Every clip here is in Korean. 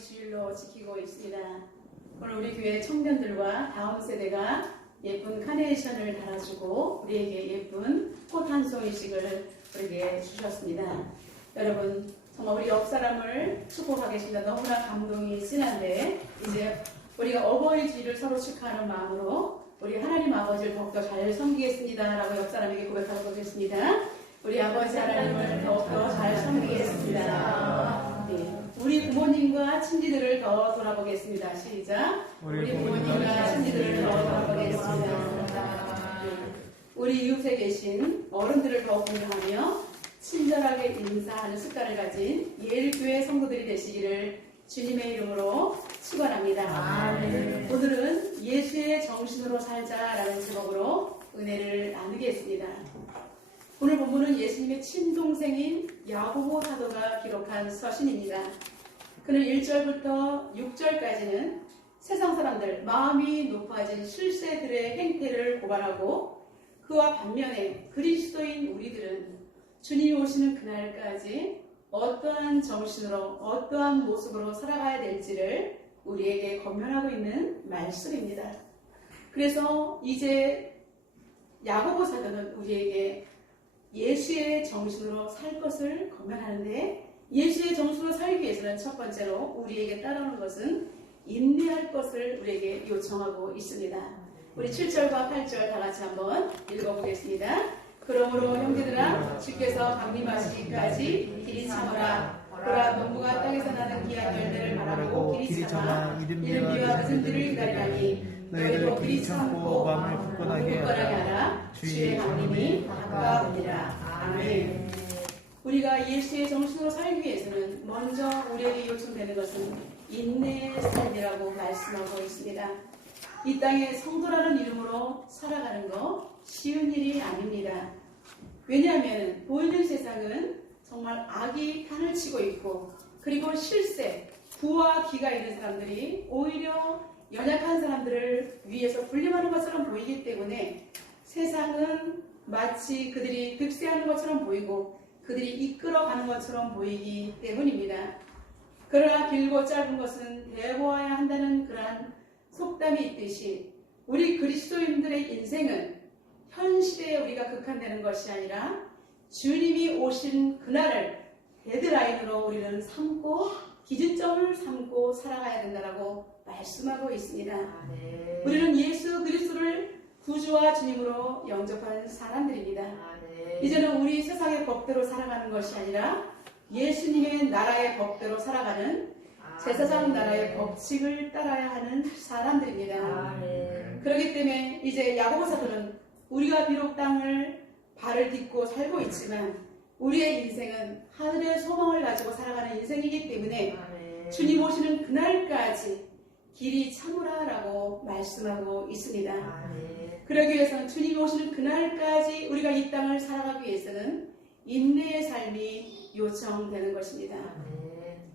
주일로 지키고 있습니다. 오늘 우리 교회 청년들과 다음 세대가 예쁜 카네이션을 달아주고 우리에게 예쁜 꽃 한 송이씩을 우리에게 주셨습니다. 여러분 정말 우리 옆 사람을 축복하고 계십니다. 너무나 감동이 진한데 이제 우리가 어버이 주일을 서로 축하하는 마음으로 우리 하나님 아버지를 더욱더 잘 섬기겠습니다 라고 옆 사람에게 고백하고 보겠습니다. 우리 아버지 하나님을 더욱더 잘 섬기겠습니다. 네. 우리 부모님과 친지들을 더 돌아보겠습니다. 시작. 우리 부모님과 친지들을 더 돌아보겠습니다. 우리 이웃에 계신 어른들을 더 공경하며 친절하게 인사하는 습관을 가진 예일교회 성도들이 되시기를 주님의 이름으로 축원합니다. 아멘. 오늘은 예수의 정신으로 살자라는 제목으로 은혜를 나누겠습니다. 오늘 본문은 예수님의 친동생인 야고보 사도가 기록한 서신입니다. 그는 1절부터 6절까지는 세상 사람들, 마음이 높아진 실세들의 행태를 고발하고 그와 반면에 그리스도인 우리들은 주님이 오시는 그날까지 어떠한 정신으로 어떠한 모습으로 살아가야 될지를 우리에게 권면하고 있는 말씀입니다. 그래서 이제 야고보 사도는 우리에게 예수의 정신으로 살 것을 권면하는데 예수의 정신으로 살기 위해서는 첫 번째로 우리에게 따르는 것은 인내할 것을 우리에게 요청하고 있습니다. 우리 7절과 8절 다 같이 한번 읽어보겠습니다. 그러므로 형제들아 주께서 강림하시기까지 길이 참으라. 보라 농부가 땅에서 나는 귀한 열매를 바라보고 길이 참아 이른비와 늦은 비를 기다리라니 너희도 길이 참고 마음을 굳건하게 하라. 주의 강림이 가까우니라. 아멘. 우리가 예수의 정신으로 살기 위해서는 먼저 우리에게 요청되는 것은 인내의 삶이라고 말씀하고 있습니다. 이 땅에 성도라는 이름으로 살아가는 거 쉬운 일이 아닙니다. 왜냐하면 보이는 세상은 정말 악이 판을 치고 있고 그리고 실세, 부와 기가 있는 사람들이 오히려 연약한 사람들을 위해서 군림하는 것처럼 보이기 때문에 세상은 마치 그들이 득세하는 것처럼 보이고 그들이 이끌어가는 것처럼 보이기 때문입니다. 그러나 길고 짧은 것은 배워야 한다는 그러한 속담이 있듯이 우리 그리스도인들의 인생은 현 시대에 우리가 극한되는 것이 아니라 주님이 오신 그날을 데드라인으로 우리는 삼고 기준점을 삼고 살아가야 된다고 말씀하고 있습니다. 네. 우리는 예수 그리스도를 구주와 주님으로 영접한 사람들입니다. 네. 이제는 우리 세상의 법대로 살아가는 것이 아니라 예수님의 나라의 법대로 살아가는 제사장 나라의 법칙을 따라야 하는 사람들입니다. 네. 그렇기 때문에 이제 야고보 사도는 우리가 비록 땅을 발을 딛고 살고 있지만 우리의 인생은 하늘의 소망을 가지고 살아가는 인생이기 때문에 주님 오시는 그날까지 길이 참으라라고 말씀하고 있습니다. 그러기 위해서는 주님 오시는 그날까지 우리가 이 땅을 살아가기 위해서는 인내의 삶이 요청되는 것입니다.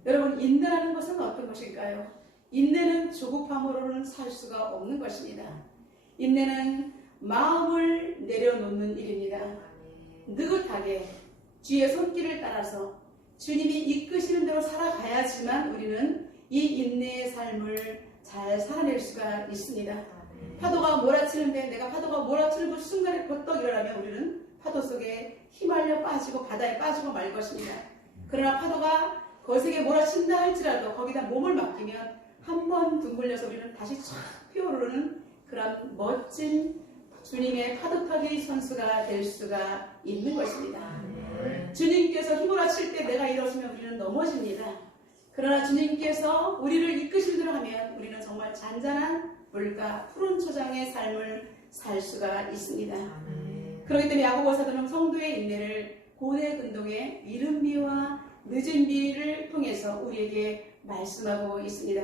여러분 인내라는 것은 어떤 것일까요? 인내는 조급함으로는 살 수가 없는 것입니다. 인내는 마음을 내려놓는 일입니다. 느긋하게 주의 손길을 따라서 주님이 이끄시는 대로 살아가야지만 우리는 이 인내의 삶을 잘 살아낼 수가 있습니다. 파도가 몰아치는데 내가 파도가 몰아치는 그 순간에 벌떡 일어나면 우리는 파도 속에 휘말려 빠지고 바다에 빠지고 말 것입니다. 그러나 파도가 거세게 몰아친다 할지라도 거기다 몸을 맡기면 한 번 둥글려서 우리는 다시 쫙 피어오르는 그런 멋진 주님의 파도타기 선수가 될 수가 있는 것입니다. 주님께서 휘몰아칠 때 내가 일어서면 우리는 넘어집니다. 그러나 주님께서 우리를 이끄실 대로 하면 우리는 정말 잔잔한 물가 푸른 초장의 삶을 살 수가 있습니다. 그렇기 때문에 야고보 사도는 성도의 인내를 고대 근동의 이른비와 늦은비를 통해서 우리에게 말씀하고 있습니다.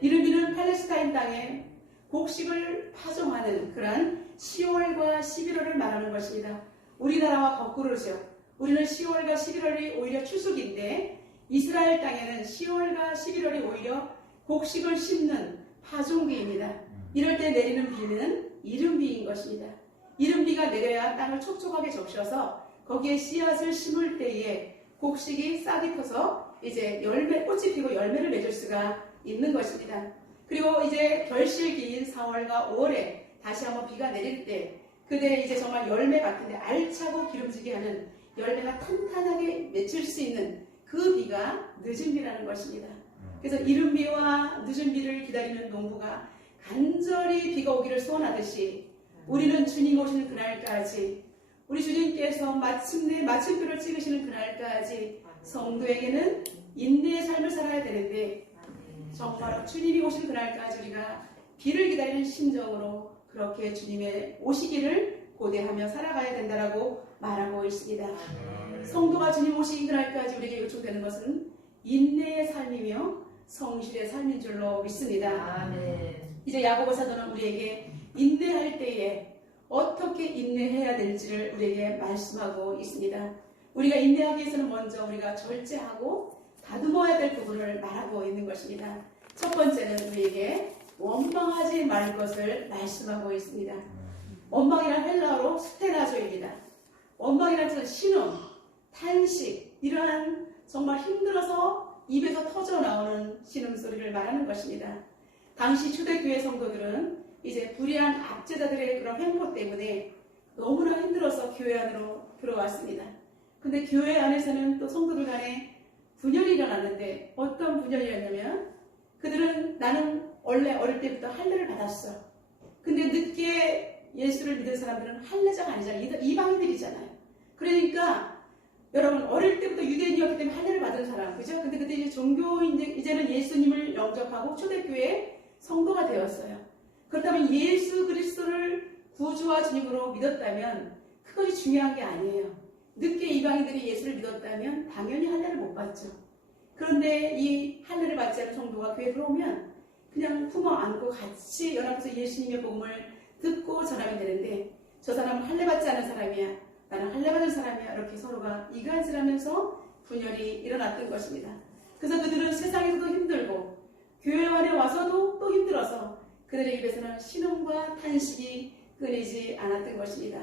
이른비는 팔레스타인 땅에 곡식을 파종하는 그러한 10월과 11월을 말하는 것입니다. 우리나라와 거꾸로죠. 우리는 10월과 11월이 오히려 추수기인데 이스라엘 땅에는 10월과 11월이 오히려 곡식을 심는 파종기입니다. 이럴 때 내리는 비는 이른비인 것입니다. 이른비가 내려야 땅을 촉촉하게 적셔서 거기에 씨앗을 심을 때에 곡식이 싹이 터서 이제 꽃이 피고 열매를 맺을 수가 있는 것입니다. 그리고 이제 결실기인 4월과 5월에 다시 한번 비가 내릴 때 그때 이제 정말 열매 같은데 알차고 기름지게 하는 열매가 탄탄하게 맺힐 수 있는 그 비가 늦은 비라는 것입니다. 그래서 이른 비와 늦은 비를 기다리는 농부가 간절히 비가 오기를 소원하듯이 우리는 주님 오시는 그날까지 우리 주님께서 마침내 마침표를 찍으시는 그날까지 성도에게는 인내의 삶을 살아야 되는데 정말 주님이 오시는 그날까지 우리가 비를 기다리는 심정으로 그렇게 주님의 오시기를 고대하며 살아가야 된다라고 말하고 있습니다. 성도가 주님 오시기 그날까지 우리에게 요청되는 것은 인내의 삶이며 성실의 삶인 줄로 믿습니다. 이제 야고보 사도는 우리에게 인내할 때에 어떻게 인내해야 될지를 우리에게 말씀하고 있습니다. 우리가 인내하기 위해서는 먼저 우리가 절제하고 다듬어야 될 부분을 말하고 있는 것입니다. 첫 번째는 우리에게 원망하지 말 것을 말씀하고 있습니다. 원망이란 헬라어로 스테나조입니다. 원망이란 뜻은 신음, 탄식, 이러한 정말 힘들어서 입에서 터져 나오는 신음소리를 말하는 것입니다. 당시 초대교회 성도들은 이제 불의한 압제자들의 그런 횡포 때문에 너무나 힘들어서 교회 안으로 들어왔습니다. 근데 교회 안에서는 또 성도들 간에 분열이 일어났는데 어떤 분열이었냐면 그들은 나는 원래 어릴 때부터 할례를 받았어. 근데 늦게 예수를 믿은 사람들은 할례자가 아니잖아요. 이방인들이잖아요. 그러니까 여러분 어릴 때부터 유대인이었기 때문에 할례를 받은 사람, 그죠? 근데 그때 이제 이제는 예수님을 영접하고 초대교회 성도가 되었어요. 그렇다면 예수 그리스도를 구주와 주님으로 믿었다면 그것이 중요한 게 아니에요. 늦게 이방인들이 예수를 믿었다면 당연히 할례를 못 받죠. 그런데 이 할례를 받지 않은 성도가 교회에 들어오면 그냥 품어 안고 같이 연합해서 예수님의 복음을 듣고 전하면 되는데 저 사람은 할례 받지 않은 사람이야, 나는 할례 받은 사람이야, 이렇게 서로가 이간질하면서 분열이 일어났던 것입니다. 그래서 그들은 세상에서도 힘들고 교회 안에 와서도 또 힘들어서 그들의 입에서는 신음과 탄식이 끊이지 않았던 것입니다.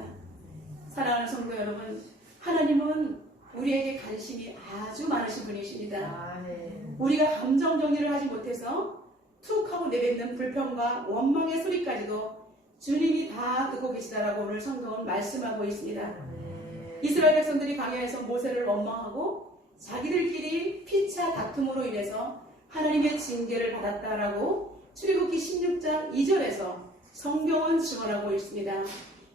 사랑하는 성도 여러분, 하나님은 우리에게 관심이 아주 많으신 분이십니다. 우리가 감정 정리를 하지 못해서 툭 하고 내뱉는 불평과 원망의 소리까지도 주님이 다 듣고 계시다라고 오늘 성경은 말씀하고 있습니다. 이스라엘 백성들이 광야에서 모세를 원망하고 자기들끼리 피차 다툼으로 인해서 하나님의 징계를 받았다라고 출애굽기 16장 2절에서 성경은 증언하고 있습니다.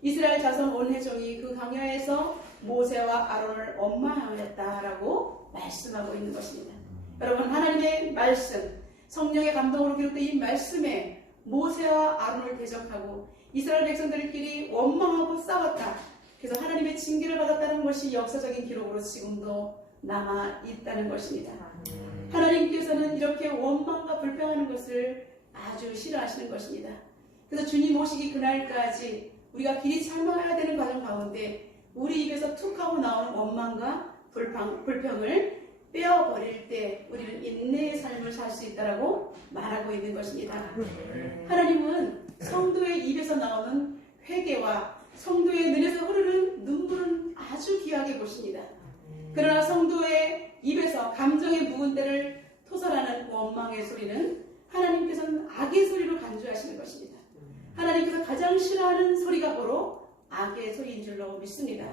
이스라엘 자손 온 회종이 그 광야에서 모세와 아론을 원망하였다라고 말씀하고 있는 것입니다. 여러분, 하나님의 말씀, 성령의 감동으로 기록된 이 말씀에 모세와 아론을 대적하고 이스라엘 백성들끼리 원망하고 싸웠다. 그래서 하나님의 징계를 받았다는 것이 역사적인 기록으로 지금도 남아 있다는 것입니다. 하나님께서는 이렇게 원망과 불평하는 것을 아주 싫어하시는 것입니다. 그래서 주님 오시기 그날까지 우리가 길이 참아야 되는 과정 가운데 우리 입에서 툭 하고 나오는 원망과 불평을 빼어버릴 때 우리는 인내의 삶을 살 수 있다고 말하고 있는 것입니다. 하나님은 성도의 입에서 나오는 회개와 성도의 눈에서 흐르는 눈물은 아주 귀하게 보십니다. 그러나 성도의 입에서 감정의 묵은 때를 토설하는 원망의 소리는 하나님께서는 악의 소리로 간주하시는 것입니다. 하나님께서 가장 싫어하는 소리가 바로 악의 소리인 줄로 믿습니다.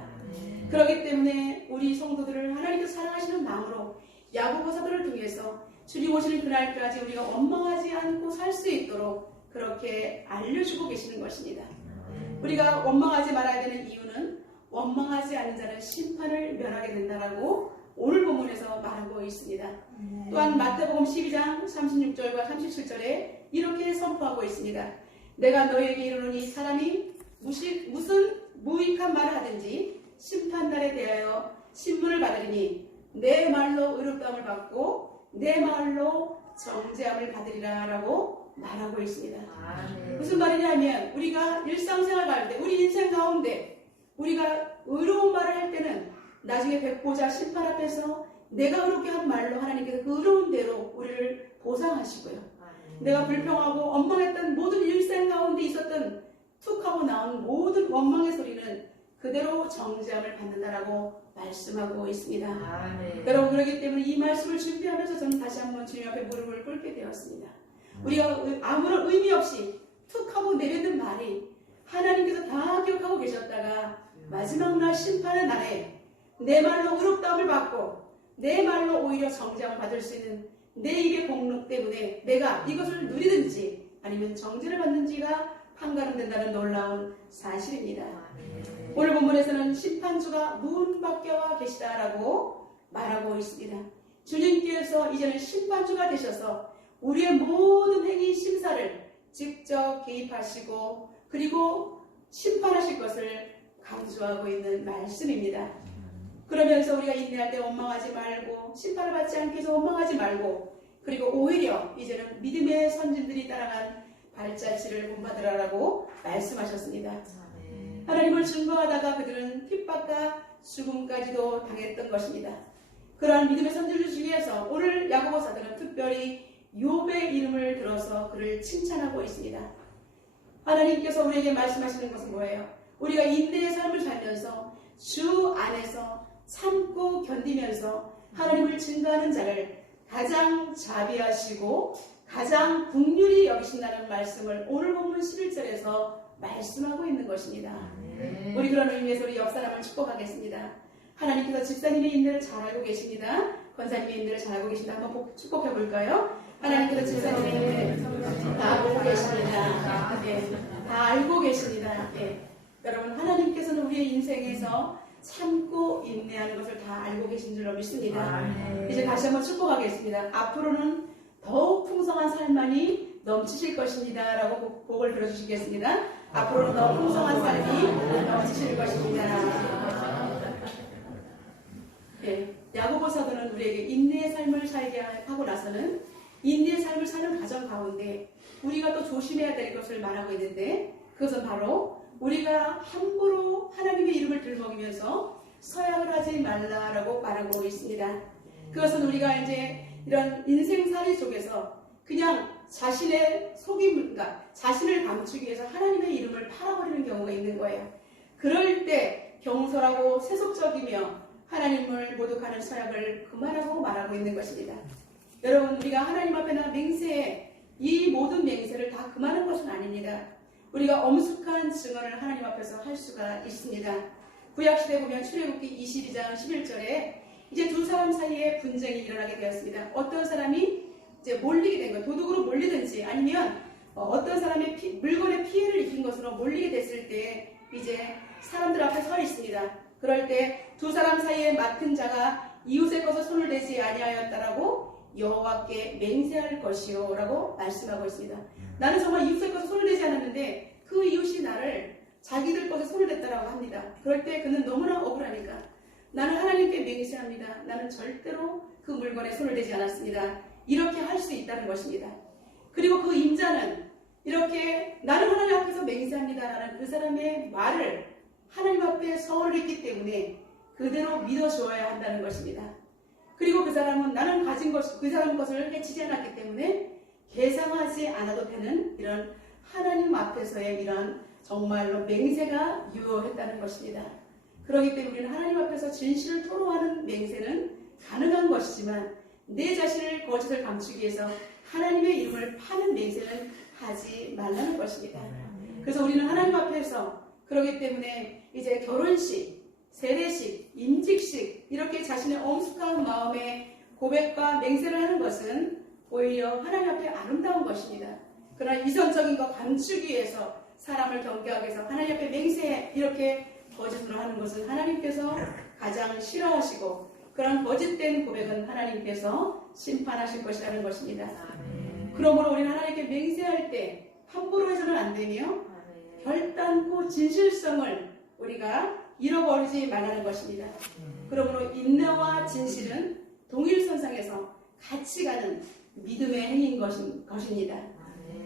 그렇기 때문에 우리 성도들을 하나님께서 사랑하시는 마음으로 야고보 사도를 통해서 주님 오시는 그날까지 우리가 원망하지 않고 살 수 있도록 그렇게 알려주고 계시는 것입니다. 우리가 원망하지 말아야 되는 이유는 원망하지 않는 자는 심판을 면하게 된다라고 오늘 본문에서 말하고 있습니다. 또한 마태복음 12장 36절과 37절에 이렇게 선포하고 있습니다. 내가 너희에게 이르노니 사람이 무슨 무익한 말을 하든지 심판날에 대하여 신문을 받으리니 내 말로 의롭다함을 받고 내 말로 정죄함을 받으리라 라고 말하고 있습니다. 무슨 말이냐면 우리가 일상생활 가운데 우리 인생 가운데 우리가 의로운 말을 할 때는 나중에 백보자 심판 앞에서 내가 의롭게 한 말로 하나님께서 그 의로운 대로 우리를 보상하시고요. 내가 불평하고 원망했던 모든 일생 가운데 있었던 툭 하고 나온 모든 원망의 소리는 그대로 정죄함을 받는다라고 말씀하고 있습니다. 아멘. 여러분, 그렇기 때문에 이 말씀을 준비하면서 저는 다시 한번 주님 앞에 무릎을 꿇게 되었습니다. 우리가 아무런 의미 없이 툭 하고 내뱉는 말이 하나님께서 다 기억하고 계셨다가 마지막 날 심판의 날에 내 말로 의롭다함을 받고 내 말로 오히려 정죄함을 받을 수 있는 내 입의 공로 때문에 내가 이것을 누리든지 아니면 정죄를 받는지가 판가름된다는 놀라운 사실입니다. 오늘 본문에서는 심판주가 문 밖에 와 계시다라고 말하고 있습니다. 주님께서 이제는 심판주가 되셔서 우리의 모든 행위 심사를 직접 개입하시고 그리고 심판하실 것을 강조하고 있는 말씀입니다. 그러면서 우리가 인내할 때 원망하지 말고 심판을 받지 않기 위해서 원망하지 말고 그리고 오히려 이제는 믿음의 선진들이 따라간 발자취를 본받으라라고 말씀하셨습니다. 하나님을 증거하다가 그들은 핍박과 죽음까지도 당했던 것입니다. 그러한 믿음의 선진들 중에서 오늘 야고보사들은 특별히 욥의 이름을 들어서 그를 칭찬하고 있습니다. 하나님께서 우리에게 말씀하시는 것은 뭐예요? 우리가 인내의 삶을 살면서 주 안에서 참고 견디면서 하나님을 증거하는 자를 가장 자비하시고 가장 긍휼히 여기신다는 말씀을 오늘 본문 11절에서 말씀하고 있는 것입니다. 우리 그런 의미에서 우리 옆사람을 축복하겠습니다. 하나님께서 집사님의 인내를 잘 알고 계십니다. 권사님의 인내를 잘 알고 계신다. 한번 축복해 볼까요? 하나님께서 집사님의 인내를 다 알고 계십니다. 네, 다 알고 계십니다. 네. 여러분, 하나님께서는 우리의 인생에서 참고 인내하는 것을 다 알고 계신 줄로 믿습니다. 이제 다시 한번 축복하겠습니다. 앞으로는 더욱 풍성한 삶만이 넘치실 것입니다. 라고 복을 들어주시겠습니다. 앞으로는 더 풍성한 삶이 넘치실 것입니다. 네, 야고보서도는 우리에게 인내의 삶을 살게 하고 나서는 인내의 삶을 사는 과정 가운데 우리가 또 조심해야 될 것을 말하고 있는데 그것은 바로 우리가 함부로 하나님의 이름을 들먹이면서 서약을 하지 말라라고 말하고 있습니다. 그것은 우리가 이제 이런 인생살이 속에서 그냥 자신의 속임과 자신을 감추기 위해서 하나님의 이름을 팔아버리는 경우가 있는 거예요. 그럴 때 경솔하고 세속적이며 하나님을 모독하는 서약을 그만하고 말하고 있는 것입니다. 여러분, 우리가 하나님 앞에나 맹세에 이 모든 맹세를 다 그만한 것은 아닙니다. 우리가 엄숙한 증언을 하나님 앞에서 할 수가 있습니다. 구약시대 보면 출애굽기 22장 11절에 이제 두 사람 사이에 분쟁이 일어나게 되었습니다. 어떤 사람이 이제 몰리게 된 거예요. 도둑으로 몰리든지 아니면 어떤 사람의 물건에 피해를 입힌 것으로 몰리게 됐을 때 이제 사람들 앞에 서 있습니다. 그럴 때 두 사람 사이에 맡은 자가 이웃의 것에 손을 대지 아니하였다라고 여호와께 맹세할 것이요 라고 말씀하고 있습니다. 나는 정말 이웃의 것에 손을 대지 않았는데 그 이웃이 나를 자기들 것에 손을 댔다라고 합니다. 그럴 때 그는 너무나 억울하니까 나는 하나님께 맹세합니다. 나는 절대로 그 물건에 손을 대지 않았습니다. 이렇게 할 수 있다는 것입니다. 그리고 그 임자는 이렇게 나는 하나님 앞에서 맹세합니다라는 그 사람의 말을 하나님 앞에 서원을 했기 때문에 그대로 믿어주어야 한다는 것입니다. 그리고 그 사람은 나는 가진 것, 그 사람 것을 해치지 않았기 때문에 계상하지 않아도 되는 이런 하나님 앞에서의 이런 정말로 맹세가 유효했다는 것입니다. 그렇기 때문에 우리는 하나님 앞에서 진실을 토로하는 맹세는 가능한 것이지만 내 자신을 거짓을 감추기 위해서 하나님의 이름을 파는 맹세는 하지 말라는 것입니다. 그래서 우리는 하나님 앞에서 그렇기 때문에 이제 결혼식, 세례식, 임직식 이렇게 자신의 엄숙한 마음의 고백과 맹세를 하는 것은 오히려 하나님 앞에 아름다운 것입니다. 그러나 이성적인 것 감추기 위해서 사람을 경계하기 위해서 하나님 앞에 맹세 이렇게 거짓으로 하는 것은 하나님께서 가장 싫어하시고 그런 거짓된 고백은 하나님께서 심판하실 것이라는 것입니다. 그러므로 우리는 하나님께 맹세할 때 함부로 해서는 안 되며 결단코 진실성을 우리가 잃어버리지 말라는 것입니다. 그러므로 인내와 진실은 동일선상에서 같이 가는 믿음의 행위인 것입니다.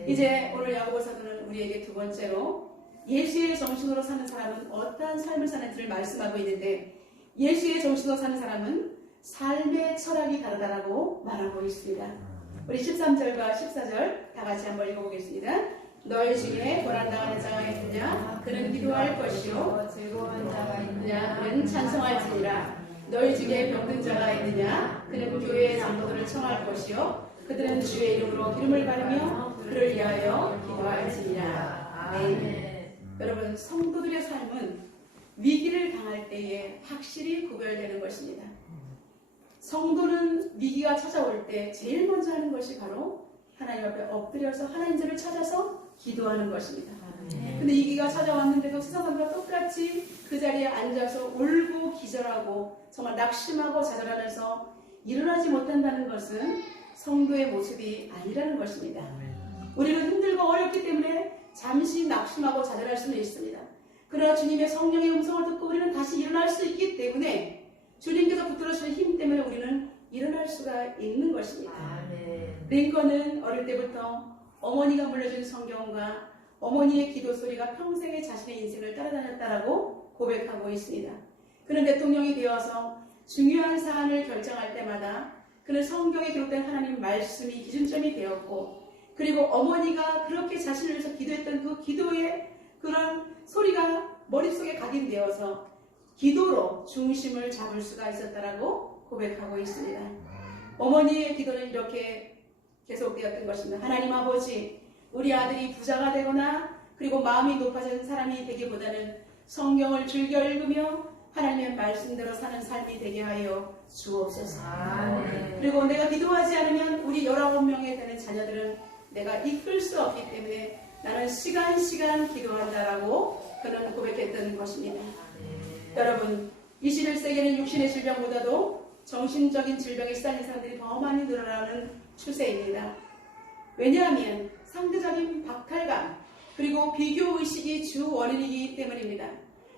이제 오늘 야고보서도는 우리에게 두 번째로 예수의 정신으로 사는 사람은 어떠한 삶을 사는지를 말씀하고 있는데 예수의 정신으로 사는 사람은 삶의 철학이 다르다라고 말하고 있습니다. 우리 13절과 14절 다 같이 한번 읽어보겠습니다. 너희 중에 고난당하는 자가 있느냐? 그는 기도할 것이요 즐거운 자가 있느냐? 그는 찬송할지니라. 너희 중에 병든 자가 있느냐? 그는 교회의 장로들을 청할 것이요 그들은 주의 이름으로 기름을 바르며 그를 위하여 기도할지니라. 아멘. 여러분, 성도들의 삶은 위기를 당할 때에 확실히 구별되는 것입니다. 성도는 위기가 찾아올 때 제일 먼저 하는 것이 바로 하나님 앞에 엎드려서 하나님을 찾아서 기도하는 것입니다. 근데 위기가 찾아왔는데도 세상 사람과 똑같이 그 자리에 앉아서 울고 기절하고 정말 낙심하고 좌절하면서 일어나지 못한다는 것은 성도의 모습이 아니라는 것입니다. 우리는 힘들고 어렵기 때문에 잠시 낙심하고 좌절할 수는 있습니다. 그러나 주님의 성령의 음성을 듣고 우리는 다시 일어날 수 있기 때문에 주님께서 붙들어주시는 힘 때문에 우리는 일어날 수가 있는 것입니다. 링컨은 어릴 때부터 어머니가 물려준 성경과 어머니의 기도 소리가 평생의 자신의 인생을 따라다녔다라고 고백하고 있습니다. 그는 대통령이 되어서 중요한 사안을 결정할 때마다 그는 성경에 기록된 하나님 말씀이 기준점이 되었고, 그리고 어머니가 그렇게 자신을 위해서 기도했던 그 기도의 그런 소리가 머릿속에 각인되어서 기도로 중심을 잡을 수가 있었다라고 고백하고 있습니다. 어머니의 기도는 이렇게 계속되었던 것입니다. 하나님 아버지, 우리 아들이 부자가 되거나 그리고 마음이 높아진 사람이 되기보다는 성경을 즐겨 읽으며 하나님의 말씀대로 사는 삶이 되게 하여 주옵소서. 그리고 내가 기도하지 않으면 우리 19명에 되는 자녀들은 내가 이끌 수 없기 때문에 나는 시간 기도한다라고 그는 고백했던 것입니다. 여러분, 21세기는 육신의 질병보다도 정신적인 질병에 시달린 사람들이 더 많이 늘어나는 추세입니다. 왜냐하면 상대적인 박탈감 그리고 비교의식이 주 원인이기 때문입니다.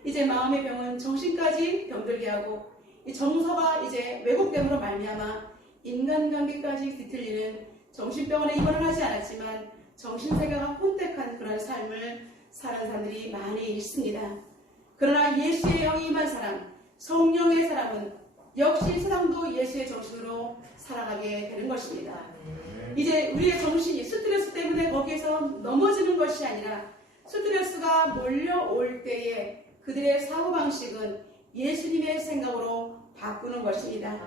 이제 마음의 병은 정신까지 병들게 하고 이 정서가 이제 왜곡됨으로 말미암아 인간관계까지 뒤틀리는 정신병원에 입원을 하지 않았지만 정신세계가 혼택한 그런 삶을 사는 사람들이 많이 있습니다. 그러나 예수의 영이 임한 사람, 성령의 사람은 역시 세상도 예수의 정신으로 살아가게 되는 것입니다. 이제 우리의 정신이 스트레스 때문에 거기에서 넘어지는 것이 아니라 스트레스가 몰려올 때에 그들의 사고방식은 예수님의 생각으로 바꾸는 것입니다.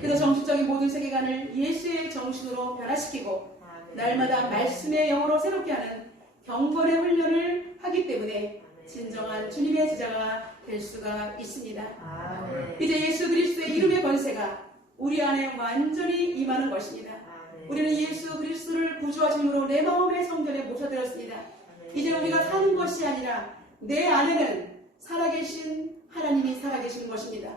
그래서 정신적인 모든 세계관을 예수의 정신으로 변화시키고 날마다 말씀의 영으로 새롭게 하는 경건의 훈련을 하기 때문에 진정한 주님의 제자가 될 수가 있습니다. 이제 예수 그리스도의 이름의 권세가 우리 안에 완전히 임하는 것입니다. 우리는 예수 그리스도를 구주와 주님으로 내 마음의 성전에 모셔드렸습니다. 이제 우리가 사는 것이 아니라 내 안에는 살아계신 하나님이 살아계시는 것입니다.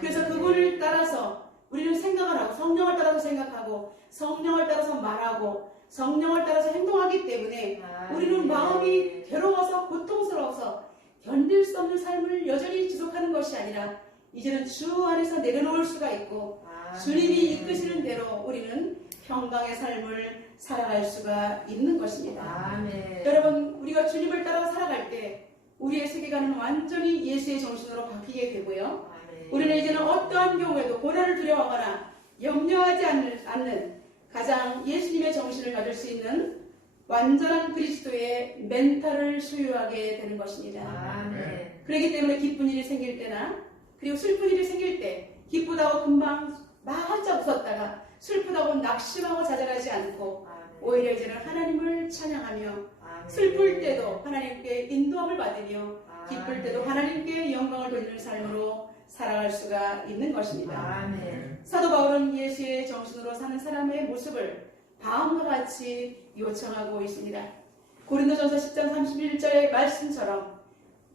그래서 그분을 따라서 우리는 생각을 하고 성령을 따라서 생각하고 성령을 따라서 말하고 성령을 따라서 행동하기 때문에 우리는 마음이 괴로워서 고통스러워서 견딜 수 없는 삶을 여전히 지속하는 것이 아니라 이제는 주 안에서 내려놓을 수가 있고 주님이 이끄시는 대로 우리는 평강의 삶을 살아갈 수가 있는 것입니다. 여러분, 우리가 주님을 따라 살아갈 때 우리의 세계관은 완전히 예수의 정신으로 바뀌게 되고요. 우리는 이제는 어떠한 경우에도 고난을 두려워하거나 염려하지 않는 가장 예수님의 정신을 가질 수 있는 완전한 그리스도의 멘탈을 소유하게 되는 것입니다. 그렇기 때문에 기쁜 일이 생길 때나 그리고 슬픈 일이 생길 때 기쁘다고 금방 맞아 웃었다가 슬프다고 낙심하고 좌절하지 않고 오히려 이제는 하나님을 찬양하며 슬플 때도 하나님께 인도함을 받으며 기쁠 때도 하나님께 영광을 돌리는 삶으로 살아갈 수가 있는 것입니다. 사도 바울은 예수의 정신으로 사는 사람의 모습을 다음과 같이 요청하고 있습니다. 고린도전서 10장 31절의 말씀처럼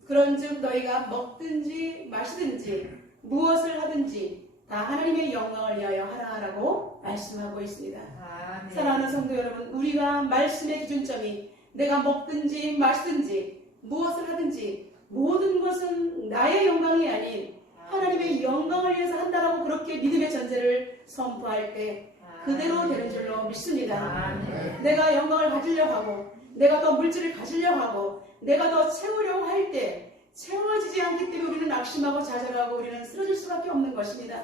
그런즉 너희가 먹든지 마시든지 무엇을 하든지 다 하나님의 영광을 위하여 하라라고 말씀하고 있습니다. 사랑하는 성도 여러분, 우리가 말씀의 기준점이 내가 먹든지 마시든지 무엇을 하든지 모든 것은 나의 영광이 아닌 하나님의 영광을 위해서 한다라고 그렇게 믿음의 전제를 선포할 때 그대로 되는 줄로 믿습니다. 내가 영광을 가지려고 하고 내가 더 물질을 가지려고 하고 내가 더 채우려고 할 때 채워지지 않기 때문에 우리는 낙심하고 좌절하고 우리는 쓰러질 수밖에 없는 것입니다.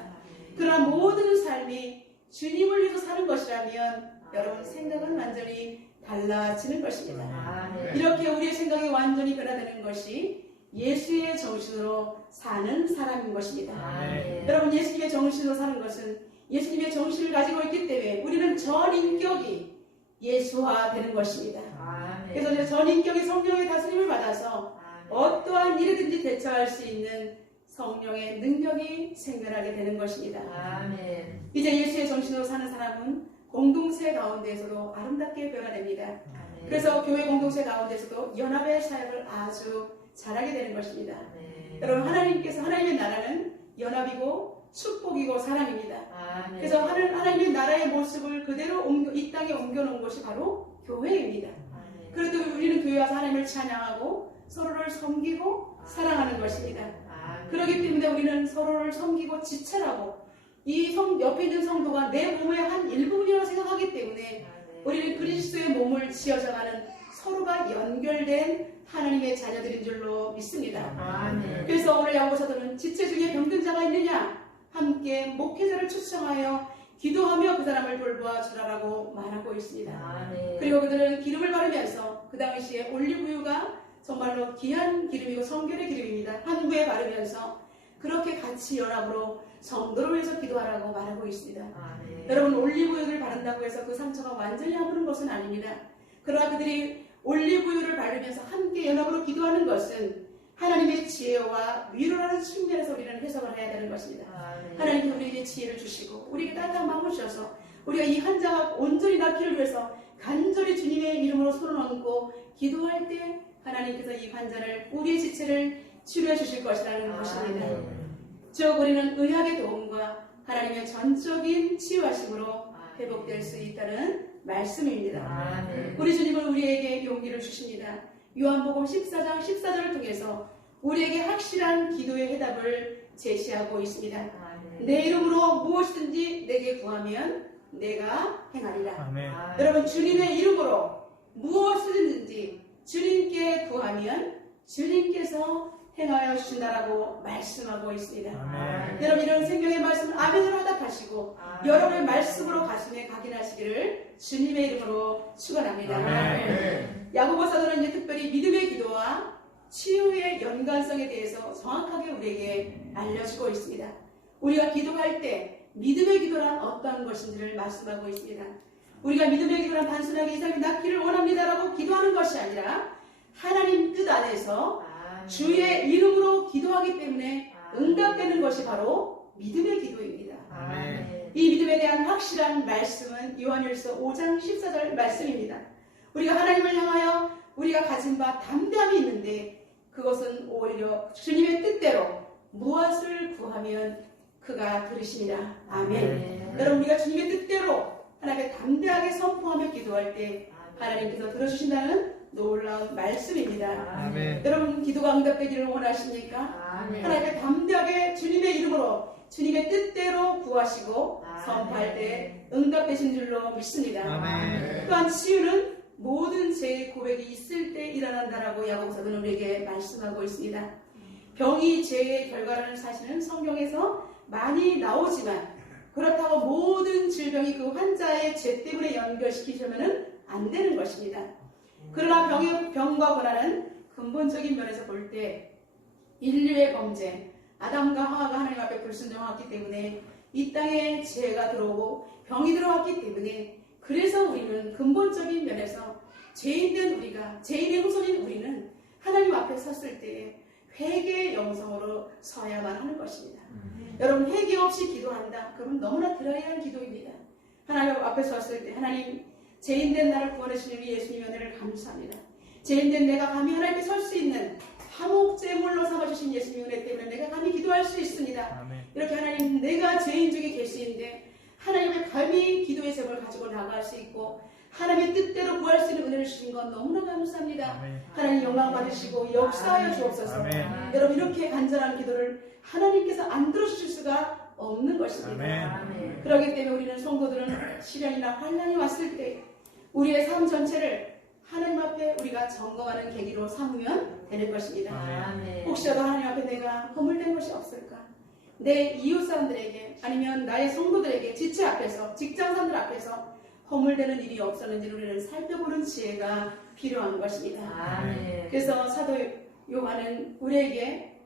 그러나 모든 삶이 주님을 위해서 사는 것이라면 여러분 생각은 완전히 달라지는 것입니다. 이렇게 우리의 생각이 완전히 변화되는 것이 예수의 정신으로 사는 사람인 것입니다. 아멘. 여러분, 예수님의 정신으로 사는 것은 예수님의 정신을 가지고 있기 때문에 우리는 전 인격이 예수화되는 것입니다. 아멘. 그래서 전 인격이 성령의 다스림을 받아서 아멘. 어떠한 일이든지 대처할 수 있는 성령의 능력이 생겨나게 되는 것입니다. 아멘. 이제 예수의 정신으로 사는 사람은 공동체 가운데에서도 아름답게 변화됩니다. 아멘. 그래서 교회 공동체 가운데서도 연합의 사역을 아주 잘하게 되는 것입니다. 아멘. 여러분, 하나님의 나라는 연합이고 축복이고 사랑입니다. 아멘. 그래서 하나님의 나라의 모습을 그대로 이 땅에 옮겨놓은 것이 바로 교회입니다. 아멘. 그래도 우리는 교회 와서 하나님을 찬양하고 서로를 섬기고 사랑하는 것입니다. 아멘. 그렇기 때문에 우리는 서로를 섬기고 지체라고 이 옆에 있는 성도가 내 몸의 한 일부분이라고 생각하기 때문에 아멘. 우리는 그리스도의 몸을 지어져가는 서로가 연결된 하나님의 자녀들인 줄로 믿습니다. 아멘. 그래서 오늘 야고보 사도는 지체 중에 병든 자가 있느냐? 함께 목회자를 초청하여 기도하며 그 사람을 돌보아 주라라고 말하고 있습니다. 아멘. 그리고 그들은 기름을 바르면서 그 당시에 올리브유가 정말로 귀한 기름이고 성결의 기름입니다. 한 부에 바르면서 그렇게 같이 연합으로 성도를 위해서 기도하라고 말하고 있습니다. 아멘. 여러분, 올리브유를 바른다고 해서 그 상처가 완전히 아무는 것은 아닙니다. 그러나 그들이 올리브유를 바르면서 함께 연합으로 기도하는 것은 하나님의 지혜와 위로라는 측면에서 우리는 해석을 해야 되는 것입니다. 아멘. 하나님께 우리에게 지혜를 주시고 우리에게 따뜻한 마음을 주셔서 우리가 이 한 자가 온전히 낫기를 위해서 간절히 주님의 이름으로 손을 얹고 기도할 때 하나님께서 이 환자를 우리의 지체를 치료해 주실 것이라는 것입니다. 즉 우리는 의학의 도움과 하나님의 전적인 치유하심으로 회복될 수 있다는 말씀입니다. 아멘. 우리 주님은 우리에게 용기를 주십니다. 요한복음 14장 14절을 통해서 우리에게 확실한 기도의 해답을 제시하고 있습니다. 아멘. 내 이름으로 무엇이든지 내게 구하면 내가 행하리라. 아멘. 여러분, 주님의 이름으로 무엇이든지 주님께 구하면 주님께서 행하여 주신다라고 말씀하고 있습니다. 아멘. 여러분, 이런 생명의 말씀을 아멘으로 화답하시고 아멘. 여러분의 말씀으로 가슴에 각인하시기를 주님의 이름으로 축원합니다. 아멘. 야고보 사도는 이제 특별히 믿음의 기도와 치유의 연관성에 대해서 정확하게 우리에게 알려주고 있습니다. 우리가 기도할 때 믿음의 기도란 어떤 것인지를 말씀하고 있습니다. 우리가 믿음의 기도란 단순하게 이 사람이 낫기를 원합니다라고 기도하는 것이 아니라 하나님 뜻 안에서 주의 이름으로 기도하기 때문에 응답되는 것이 바로 믿음의 기도입니다. 아멘. 이 믿음에 대한 확실한 말씀은 요한일서 5장 14절 말씀입니다. 우리가 하나님을 향하여 우리가 가진 바 담대함이 있는데 그것은 오히려 주님의 뜻대로 무엇을 구하면 그가 들으시니라. 아멘. 여러분, 우리가 주님의 뜻대로 하나님께 담대하게 선포하며 기도할 때 하나님께서 들어주신다는 놀라운 말씀입니다. 아멘. 여러분, 기도가 응답되기를 원하십니까? 아멘. 하나님께 담대하게 주님의 이름으로 주님의 뜻대로 구하시고 아멘. 선포할 때 응답되신 줄로 믿습니다. 아멘. 또한 치유는 모든 죄의 고백이 있을 때 일어난다라고 야고보 사도는 우리에게 말씀하고 있습니다. 병이 죄의 결과라는 사실은 성경에서 많이 나오지만 그렇다고 모든 질병이 그 환자의 죄 때문에 연결시키시면 안 되는 것입니다. 그러나 병과 고난은 근본적인 면에서 볼 때 인류의 범죄, 아담과 하와가 하나님 앞에 불순종하기 때문에 이 땅에 죄가 들어오고 병이 들어왔기 때문에 그래서 우리는 근본적인 면에서 죄인된 우리가, 죄인의 후손인 우리는 하나님 앞에 섰을 때 회개의 영성으로 서야만 하는 것입니다. 여러분, 회개 없이 기도한다? 그러면 너무나 드라이한 기도입니다. 하나님 앞에 섰을 때 하나님, 죄인된 나를 구원해 주신 우리 예수님의 은혜를 감사합니다. 죄인된 내가 감히 하나님께 설 수 있는 화목제물로 삼아주신 예수님의 은혜 때문에 내가 감히 기도할 수 있습니다. 아멘. 이렇게 하나님, 내가 죄인 중에 계시는데 하나님의 감히 기도의 제목을 가지고 나갈 수 있고 하나님의 뜻대로 구할 수 있는 은혜를 주신 건 너무나 감사합니다. 아멘. 하나님 영광 받으시고 역사하여 주옵소서. 아멘. 여러분, 이렇게 간절한 기도를 하나님께서 안 들어주실 수가 없는 것입니다. 아멘. 그렇기 때문에 우리는 성도들은 시련이나 환난이 왔을 때 우리의 삶 전체를 하나님 앞에 우리가 점검하는 계기로 삼으면 되는 것입니다. 아멘. 혹시라도 하나님 앞에 내가 허물된 것이 없을까? 내 이웃 사람들에게 아니면 나의 성도들에게 지체 앞에서, 직장 사람들 앞에서 허물되는 일이 없었는지 우리는 살펴보는 지혜가 필요한 것입니다. 아멘. 그래서 사도 요한은 우리에게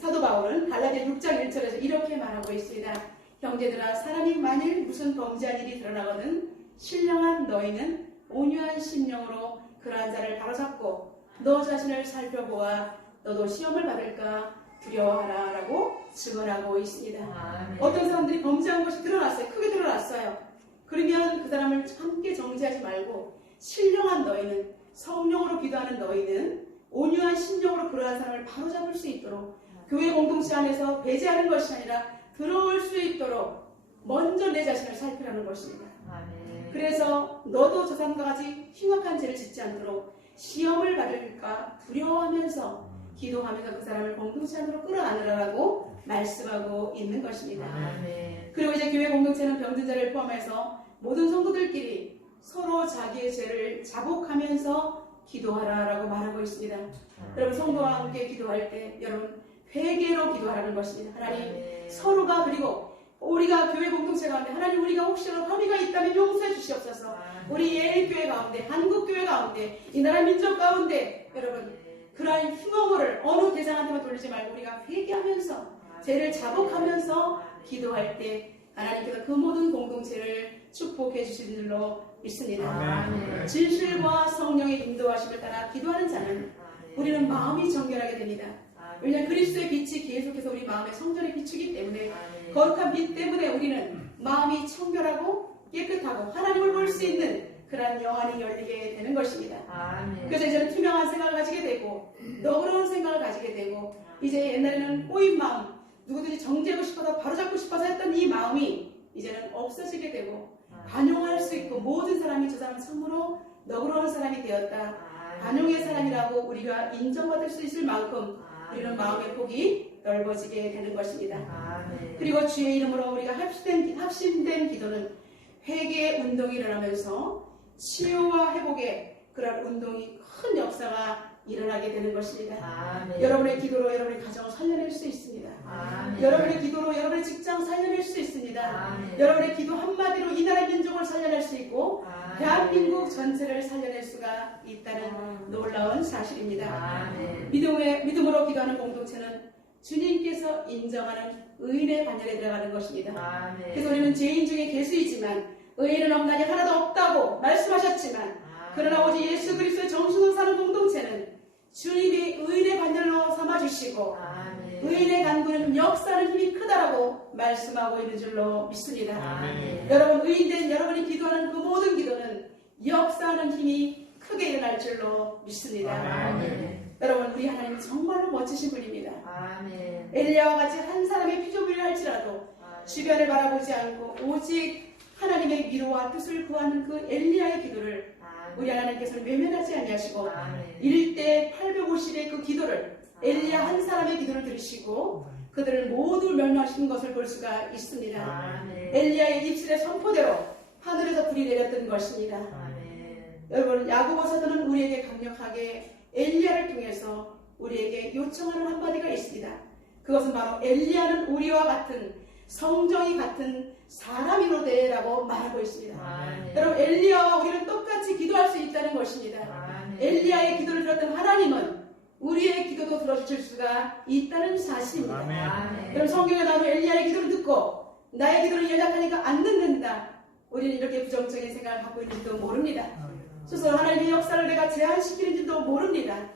사도 바울은 갈라디아 6장 1절에서 이렇게 말하고 있습니다. 형제들아 사람이 만일 무슨 범죄한 일이 드러나거든 신령한 너희는 온유한 심령으로 그러한 자를 바로잡고 너 자신을 살펴보아 너도 시험을 받을까 두려워하라 라고 증언하고 있습니다. 아멘. 어떤 사람들이 범죄한 것이 드러났어요. 크게 드러났어요. 그러면 그 사람을 함께 정죄하지 말고 신령한 너희는 성령으로 기도하는 너희는 온유한 심령으로 그러한 사람을 바로잡을 수 있도록 교회 공동체 안에서 배제하는 것이 아니라 들어올 수 있도록 먼저 내 자신을 살피라는 것입니다. 아멘. 그래서 너도 저 사람과 같이 흉악한 죄를 짓지 않도록 시험을 받을까 두려워하면서 기도하면서 그 사람을 공동체 안으로 끌어안으라고 말씀하고 있는 것입니다. 아멘. 그리고 이제 교회 공동체는 병든 자를 포함해서 모든 성도들끼리 서로 자기의 죄를 자복하면서 기도하라라고 말하고 있습니다. 여러분 성도와 함께 기도할 때 여러분 회개로 기도하라는 것입니다. 하나님 아멘. 서로가 그리고 우리가 교회 공동체 가운데 하나님 우리가 혹시라도 허위가 있다면 용서해 주시옵소서. 아멘. 우리 예일교회 가운데 한국교회 가운데 이 나라 민족 가운데 여러분 그러한 흉어를 어느 대상한테만 돌리지 말고 우리가 회개하면서 죄를 자복하면서 기도할 때 하나님께서 그 모든 공동체를 축복해 주시는 줄로 믿습니다. 아멘. 진실과 성령의 인도하심을 따라 기도하는 자는 우리는 마음이 정결하게 됩니다. 왜냐하면 그리스도의 빛이 계속해서 우리 마음의 성전에 비추기 때문에 거룩한 빛 때문에 우리는 마음이 청결하고 깨끗하고 하나님을 볼 수 있는 그러한 영안이 열리게 되는 것입니다. 아멘. 그래서 이제는 투명한 생각을 가지게 되고 너그러운 생각을 가지게 되고 이제 옛날에는 꼬인 마음 누구든지 정죄하고 싶어서 바로잡고 싶어서 했던 이 마음이 이제는 없어지게 되고 관용할 수 있고 모든 사람이 저 사람은 참으로 너그러운 사람이 되었다. 관용의 사람이라고 우리가 인정받을 수 있을 만큼 우리는 마음의 폭이 넓어지게 되는 것입니다. 아멘. 그리고 주의 이름으로 우리가 합심된 기도는 회개 운동이 일어나면서 치유와 회복의 그런 운동이 큰 역사가 일어나게 되는 것입니다. 아멘. 여러분의 기도로 여러분의 가정을 살려낼 수 있습니다. 아멘. 여러분의 기도로 여러분의 직장 살려낼 수 있습니다. 아멘. 여러분의 기도 한마디로 이 나라 민족을 살려낼 수 있고 아멘. 대한민국 전체를 살려낼 수가 있다는 놀라운 사실입니다. 아멘. 믿음으로 기도하는 공동체는 주님께서 인정하는 의인의 반열에 들어가는 것입니다. 아멘. 그래서 우리는 죄인 중에 괴수이지만 의인은 없나니 하나도 없다고 말씀하셨지만 그러나 오직 예수 그리스도의 정신으로 사는 공동체는 주님이 의인의 반열로 삼아주시고 아멘. 의인의 간구는 역사하는 힘이 크다라고 말씀하고 있는 줄로 믿습니다. 아멘. 여러분 의인된 여러분이 기도하는 그 모든 기도는 역사하는 힘이 크게 일어날 줄로 믿습니다. 아멘. 여러분 우리 하나님 정말로 멋지신 분입니다. 아멘. 엘리야와 같이 한 사람의 피조물이라 할지라도 주변을 바라보지 않고 오직 하나님의 위로와 뜻을 구하는 그 엘리야의 기도를 우리 하나님께서는 외면하지 아니하시고 1대 850의 그 기도를 엘리야 한 사람의 기도를 들으시고 그들을 모두 멸망시킨 것을 볼 수가 있습니다. 아멘. 엘리야의 입술의 선포대로 하늘에서 불이 내렸던 것입니다. 아멘. 여러분 야고보 사도는 우리에게 강력하게 엘리야를 통해서 우리에게 요청하는 한마디가 있습니다. 그것은 바로 엘리야는 우리와 같은 성정이 같은 사람이로되라고 말하고 있습니다. 아멘. 여러분 엘리야와 우리는 똑같이 기도할 수 있다는 것입니다. 아멘. 엘리야의 기도를 들었던 하나님은 우리의 기도도 들어주실 수가 있다는 사실입니다. 아멘. 여러분 성경에 나오는 엘리야의 기도를 듣고 나의 기도를 연약하니까 안 듣는다. 우리는 이렇게 부정적인 생각을 갖고 있는지도 모릅니다. 스스로 하나님의 역사를 내가 제한시키는지도 모릅니다.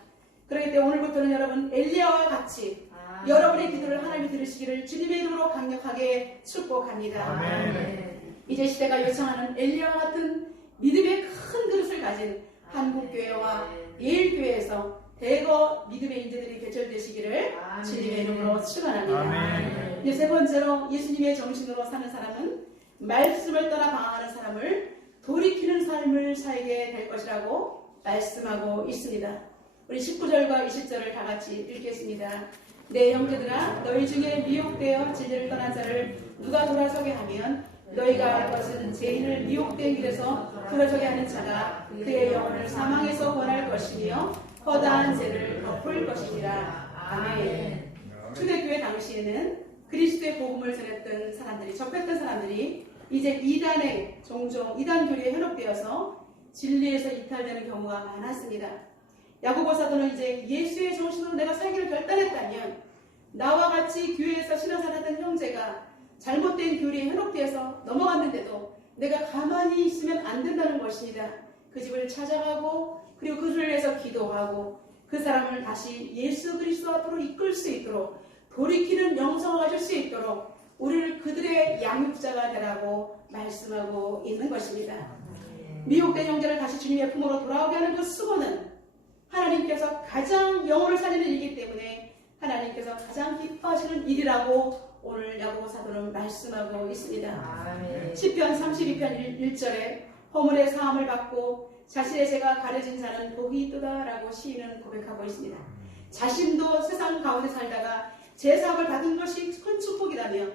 그렇기 때문에 오늘부터는 여러분 엘리야와 같이 여러분의 기도를 하나님이 들으시기를 주님의 이름으로 강력하게 축복합니다. 아멘. 이제 시대가 요청하는 엘리야와 같은 믿음의 큰 그릇을 가진 한국교회와 예일교회에서 대거 믿음의 인재들이 개철되시기를 주님의 이름으로 축원합니다. 아멘. 이제 세 번째로 예수님의 정신으로 사는 사람은 말씀을 따라 방황하는 사람을 돌이키는 삶을 살게 될 것이라고 말씀하고 있습니다. 우리 19절과 20절을 다 같이 읽겠습니다. 내 형제들아 너희 중에 미혹되어 진리를 떠난 자를 누가 돌아서게 하면 너희가 알 것은 죄인을 미혹된 길에서 돌아서게 하는 자가 그의 영혼을 사망에서 구원할 것이며 허다한 죄를 덮을 것이니라. 아멘. 초대교회 당시에는 그리스도의 복음을 전했던 사람들이 접했던 사람들이 이제 종종 이단 교리에 현혹되어서 진리에서 이탈되는 경우가 많았습니다. 야고보 사도는 이제 예수의 정신으로 내가 살기를 결단했다면 나와 같이 교회에서 신앙생활하던 형제가 잘못된 교리에 현혹되어서 넘어갔는데도 내가 가만히 있으면 안 된다는 것입니다. 그 집을 찾아가고 그리고 그들을 위해서 기도하고 그 사람을 다시 예수 그리스도 앞으로 이끌 수 있도록 돌이키는 영성을 가질 수 있도록 우리를 그들의 양육자가 되라고 말씀하고 있는 것입니다. 미혹된 형제를 다시 주님의 품으로 돌아오게 하는 그 수고는 하나님께서 가장 영혼을 살리는 일이기 때문에 하나님께서 가장 기뻐하시는 일이라고 오늘 야고보 사도는 말씀하고 있습니다. 시편 32편 1절에 허물의 사함을 받고 자신의 죄가 가려진 자는 복이 있도다라고 시인은 고백하고 있습니다. 자신도 세상 가운데 살다가 죄사함을 받은 것이 큰 축복이라며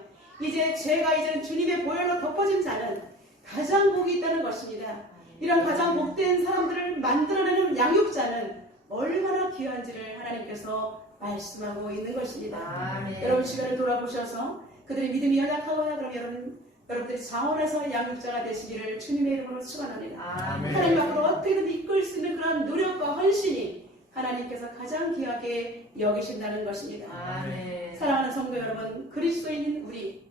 이제 죄가 이제는 주님의 보혈로 덮어진 자는 가장 복이 있다는 것입니다. 이런 가장 복된 사람들을 만들어내는 양육자는 얼마나 귀한지를 하나님께서 말씀하고 있는 것입니다. 여러분 주변을 돌아보셔서 그들의 믿음이 연약하거나 그럼 여러분들이 자원해서 양육자가 되시기를 주님의 이름으로 축원합니다. 하나님 앞으로 어떻게든 이끌 수 있는 그런 노력과 헌신이 하나님께서 가장 귀하게 여기신다는 것입니다. 사랑하는 성도 여러분, 그리스도인인 우리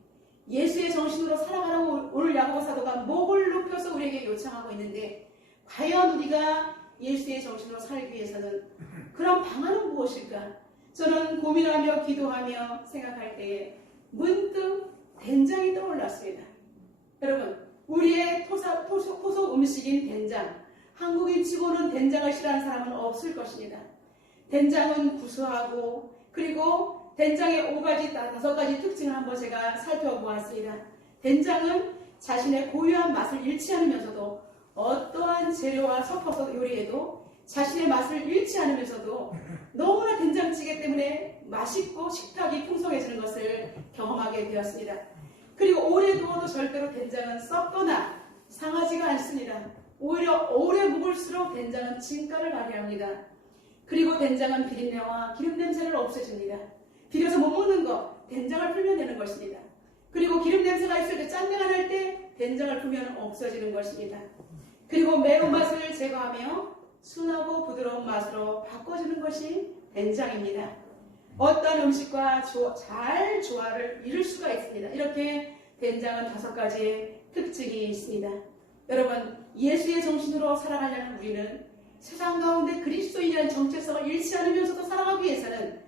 예수의 정신으로 살아가라고 오늘 야고보 사도가 목을 높여서 우리에게 요청하고 있는데 과연 우리가 예수의 정신으로 살기 위해서는 그런 방안은 무엇일까? 저는 고민하며 기도하며 생각할 때에 문득 된장이 떠올랐습니다. 여러분, 우리의 토속 음식인 된장, 한국인 치고는 된장을 싫어하는 사람은 없을 것입니다. 된장은 구수하고 그리고 된장의 5가지 특징을 한번 제가 살펴보았습니다. 된장은 자신의 고유한 맛을 잃지 않으면서도 어떠한 재료와 섞어서 요리해도 자신의 맛을 잃지 않으면서도 너무나 된장찌개 때문에 맛있고 식탁이 풍성해지는 것을 경험하게 되었습니다. 그리고 오래 두어도 절대로 된장은 썩거나 상하지가 않습니다. 오히려 오래 묵을수록 된장은 진가를 발휘합니다. 그리고 된장은 비린내와 기름 냄새를 없애줍니다. 비려서 못 먹는 거 된장을 풀면 되는 것입니다. 그리고 기름 냄새가 있을 때 짠내가 날 때 된장을 풀면 없어지는 것입니다. 그리고 매운맛을 제거하며 순하고 부드러운 맛으로 바꿔주는 것이 된장입니다. 어떤 음식과 잘 조화를 이룰 수가 있습니다. 이렇게 된장은 5가지의 특징이 있습니다. 여러분, 예수의 정신으로 살아가려는 우리는 세상 가운데 그리스도인이라는 정체성을 잃지 않으면서도 살아가기 위해서는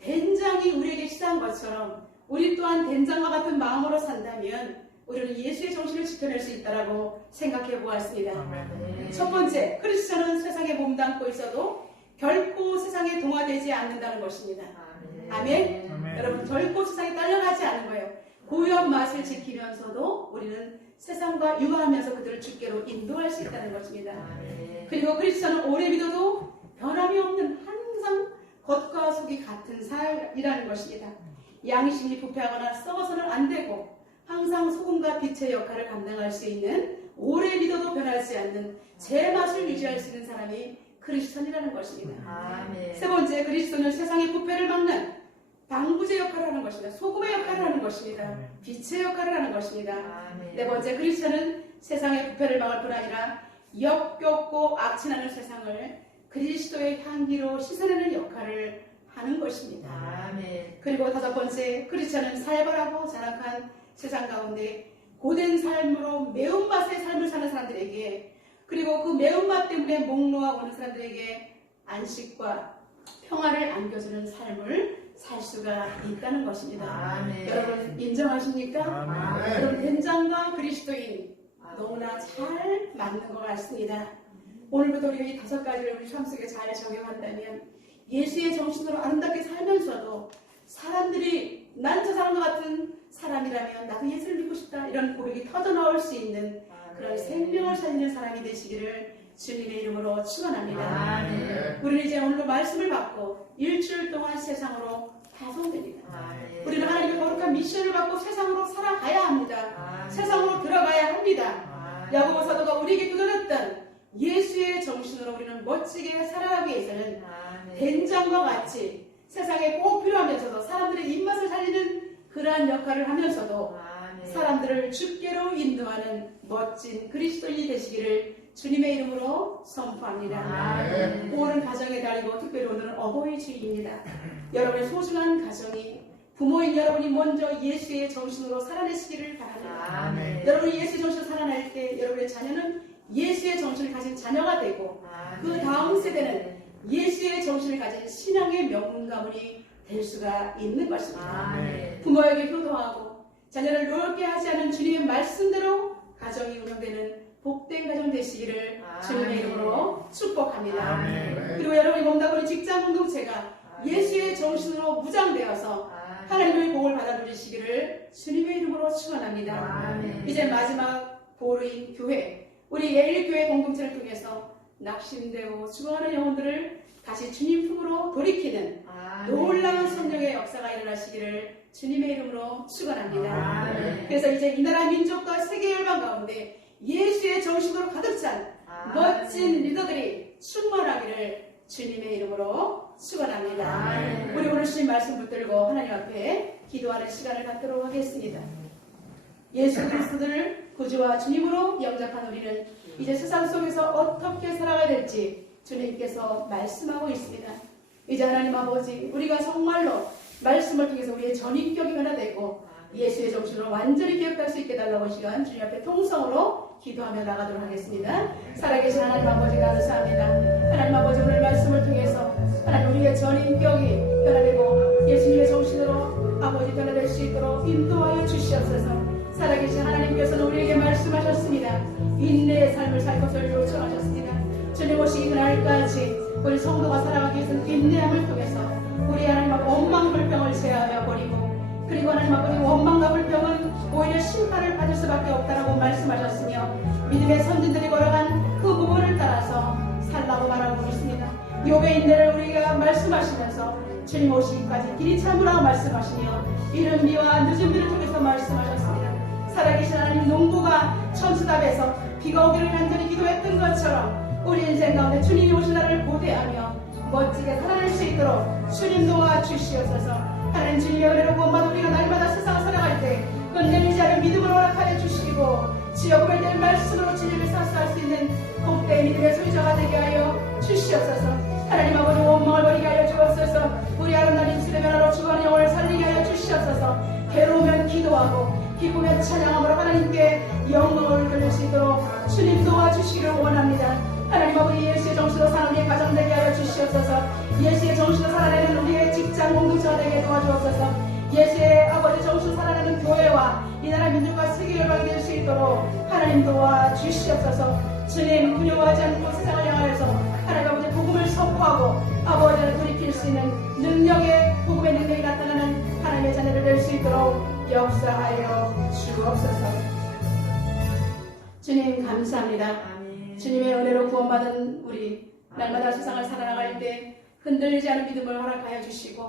된장이 우리에게 시사한 것처럼 우리 또한 된장과 같은 마음으로 산다면 우리는 예수의 정신을 지켜낼 수 있다고 생각해 보았습니다. 첫 번째, 크리스천은 세상에 몸담고 있어도 결코 세상에 동화되지 않는다는 것입니다. 아멘. 여러분, 결코 세상에 딸려가지 않는 거예요. 고유한 맛을 지키면서도 우리는 세상과 유화하면서 그들을 주께로 인도할 수 있다는 것입니다. 그리고 크리스천은 오래 믿어도 변함이 없는 항상 겉과 속이 같은 살이라는 것입니다. 양심이 부패하거나 썩어서는 안 되고 항상 소금과 빛의 역할을 감당할 수 있는 오래 믿어도 변하지 않는 제 맛을 유지할 수 있는 사람이 크리스천이라는 것입니다. 세 번째, 그리스도는 세상의 부패를 막는 방부제 역할을 하는 것입니다. 소금의 역할을 하는 것입니다. 빛의 역할을 하는 것입니다. 네 번째, 크리스천은 세상의 부패를 막을 뿐 아니라 역겹고 악취나는 세상을 그리스도의 향기로 씻어내는 역할을 하는 것입니다. 그리고 5번째, 크리스천은 살벌하고 잔악한 세상 가운데 고된 삶으로 매운맛의 삶을 사는 사람들에게 그리고 그 매운맛 때문에 목 놓아오는 사람들에게 안식과 평화를 안겨주는 삶을 살 수가 있다는 것입니다. 여러분 인정하십니까? 여러분 된장과 그리스도인 너무나 잘 맞는 것 같습니다. 오늘부터 우리가 이 5가지를 우리 삶 속에 잘 적용한다면 예수의 정신으로 아름답게 살면서도 사람들이 난 저 사람과 같은 사람이라면 나도 예수를 믿고 싶다 이런 고백이 터져나올 수 있는 그런 생명을 살리는 사람이 되시기를 주님의 이름으로 축원합니다. 우리는 이제 오늘도 말씀을 받고 일주일 동안 세상으로 파송됩니다. 우리는 하나님의 거룩한 미션을 받고 세상으로 살아가야 합니다. 세상으로 들어가야 합니다. 야고보 사도가 우리에게 두드렸던 예수의 정신으로 우리는 멋지게 살아가기 위해서는 된장과 같이 세상에 꼭 필요하면서도 사람들의 입맛을 살리는 그러한 역할을 하면서도 사람들을 주께로 인도하는 멋진 그리스도인이 되시기를 주님의 이름으로 선포합니다. 아멘. 오늘은 가정의 달이고 특별히 오늘은 어버이 주일입니다. 여러분의 소중한 가정이 부모인 여러분이 먼저 예수의 정신으로 살아내시기를 바랍니다. 아멘. 여러분이 예수의 정신으로 살아날 때 여러분의 자녀는 예수의 정신을 가진 자녀가 되고 그 다음 세대는 예수의 정신을 가진 신앙의 명문 가문이 될 수가 있는 것입니다. 아멘. 부모에게 효도하고 자녀를 노엽게 하지 않은 주님의 말씀대로 가정이 운영되는 복된 가정 되시기를 주님의 이름으로 축복합니다. 아멘. 그리고 여러분이 몸담고 있는 직장 공동체가 예수의 정신으로 무장되어서 하나님의 복을 받아 누리시기를 주님의 이름으로 축원합니다. 아멘. 이제 마지막 보루인 교회, 우리 예일교회 공동체를 통해서 낙심되고 죽어가는 영혼들을 다시 주님 품으로 돌이키는 놀라운 성령의 역사가 일어나시기를 주님의 이름으로 축원합니다. 아멘. 그래서 이제 이 나라 민족과 세계 열방 가운데 예수의 정신으로 가득 찬 멋진 리더들이 충만하기를 주님의 이름으로 축원합니다. 아멘. 우리 오늘 주신 말씀 붙들고 하나님 앞에 기도하는 시간을 갖도록 하겠습니다. 예수 그리스도를 구주와 주님으로 영접한 우리는 이제 세상 속에서 어떻게 살아가야 될지 주님께서 말씀하고 있습니다. 이제 하나님 아버지, 우리가 정말로 말씀을 통해서 우리의 전인격이 변화되고 예수의 정신으로 완전히 기억할 수 있게 달라고 시간 주님 앞에 통성으로 기도하며 나가도록 하겠습니다. 살아계신 하나님 아버지 감사합니다. 하나님 아버지 오늘 말씀을 통해서 하나님 우리의 전인격이 변화되고 예수님의 정신으로 아버지 변화될 수 있도록 인도하여 주시옵소서. 살아계신 하나님께서는 우리에게 말씀하셨습니다. 인내의 삶을 살 것을 요청하셨습니다. 주님 오시기 그날까지 우리 성도가 살아가기 위해서는 인내함을 통해서 우리 하나님 아버지 원망불평을 제하여 버리고 그리고 하나님 아버지 원망과 불평은 오히려 심판을 받을 수밖에 없다라고 말씀하셨으며 믿음의 선진들이 걸어간 그 부분을 따라서 살라고 말하고 있습니다. 욥의 인내를 우리가 말씀하시면서 주님 오시기까지 길이 참으라고 말씀하시며 이른 비와 늦은 비를 통해서 말씀하셨습니다. 살아계신 하나님 농부가 천수답에서 비가 오기를 간절히 기도했던 것처럼 우리 인생 가운데 주님이 오신 날을 고대하며 멋지게 살아낼 수 있도록 주님 도와주시옵소서. 하나님 주님의 은혜로 구원받아 우리가 날마다 세상을 살아갈 때 끝내리지 않은 믿음을 허락하여 주시고 지역 발될 말씀으로 진리를 사수할 수 있는 복된 믿음의 소유자가 되게 하여 주시옵소서. 하나님 아버지 원망을 버리게 하여 주옵소서. 우리 아름다운 입술의 변화로 죽어가는 영혼을 살리게 하여 주시옵소서. 괴로우면 기도하고 기쁘면 찬양함으로 하나님께 영광을 돌릴 수 있도록 주님 도와주시기를 원합니다. 하나님 아버지 예수의 정신으로 사는 우리의 가정 되게 하여 주시옵소서. 예수의 정신으로 살아내는 우리의 직장 공동체가 되게 도와주옵소서. 예수의 아버지 정신으로 살아내는 교회와 이 나라 민족과 세계 열방이 될 수 있도록 하나님 도와주시옵소서. 주님 두려워하지 않고 세상을 향하여서 하나님 아버지 복음을 선포하고 아버지를 돌이킬 수 있는 능력의 복음의 능력이 나타나는 하나님의 자녀를 될 수 있도록 역사하여 주옵소서. 주님 감사합니다. 주님의 은혜로 구원받은 우리 날마다 세상을 살아나갈 때 흔들리지 않은 믿음을 허락하여 주시고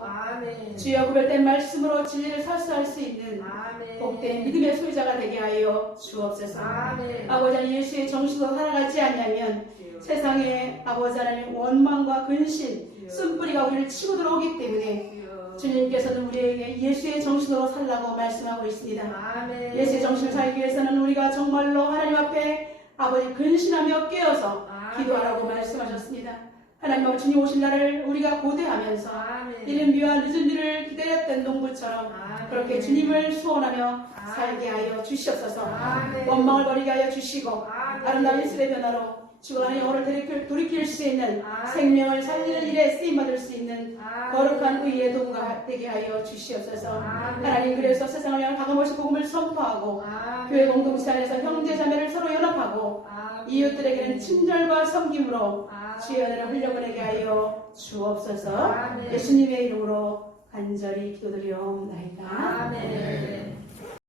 주여 구별된 말씀으로 진리를 사수할 수 있는 복된 믿음의 소유자가 되게 하여 주옵소서. 아버지 하나님 예수의 정신으로 살아가지 않냐면 세상에 아버지 하나님 원망과 근심 쓴뿌리가 우리를 치고 들어오기 때문에 주님께서는 우리에게 예수의 정신으로 살라고 말씀하고 있습니다. 예수의 정신을 살기 위해서는 우리가 정말로 하나님 앞에 아버지 근신하며 깨어서 기도하라고 말씀하셨습니다. 하나님 아버지 주님 오신 날을 우리가 고대하면서 이른 비와 늦은 비를 기다렸던 농부처럼 그렇게 주님을 소원하며 살게 하여 주시옵소서. 원망을 버리게 하여 주시고 아름다운 예술의 변화로 죽어가는 영혼을 돌이킬 수 있는 생명을 살리는 일에 쓰임받을 수 있는 거룩한 의의 도구가 되게 하여 주시옵소서. 하나님 그래서 세상을 향해 가감없이 복음을 선포하고 교회 공동체 안에서 형제 자매를 서로 연합하고 이웃들에게는 친절과 섬김으로 주의 은혜를 흘려보내게 하여 주옵소서. 예수님의 이름으로 간절히 기도드리옵나이다. 아멘.